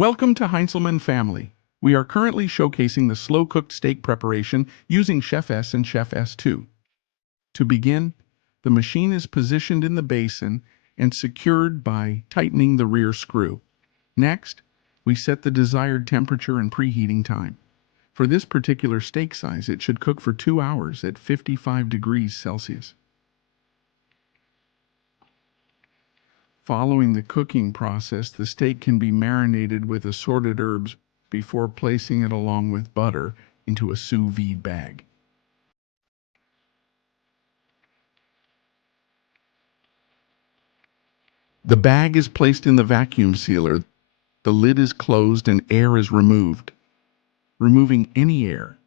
Welcome to Heinzelmann family. We are currently showcasing the slow-cooked steak preparation using CHEF-S and CHEF-S2. To begin, the machine is positioned in the basin and secured by tightening the rear screw. Next, we set the desired temperature and preheating time. For this particular steak size, it should cook for 2 hours at 55 degrees Celsius. Following the cooking process, the steak can be marinated with assorted herbs before placing it along with butter into a sous vide bag. The bag is placed in the vacuum sealer. The lid is closed and air is removed, removing any air.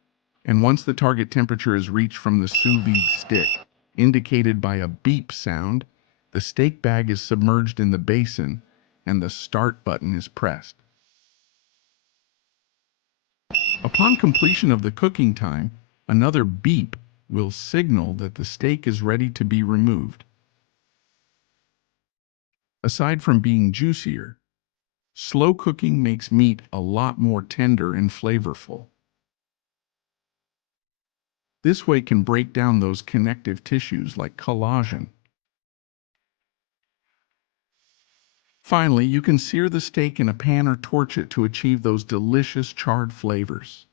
And once the target temperature is reached from the sous vide stick, indicated by a beep sound, the steak bag is submerged in the basin and the start button is pressed. Upon completion of the cooking time, another beep will signal that the steak is ready to be removed. Aside from being juicier, slow cooking makes meat a lot more tender and flavorful. This way can break down those connective tissues like collagen. Finally, you can sear the steak in a pan or torch it to achieve those delicious charred flavors.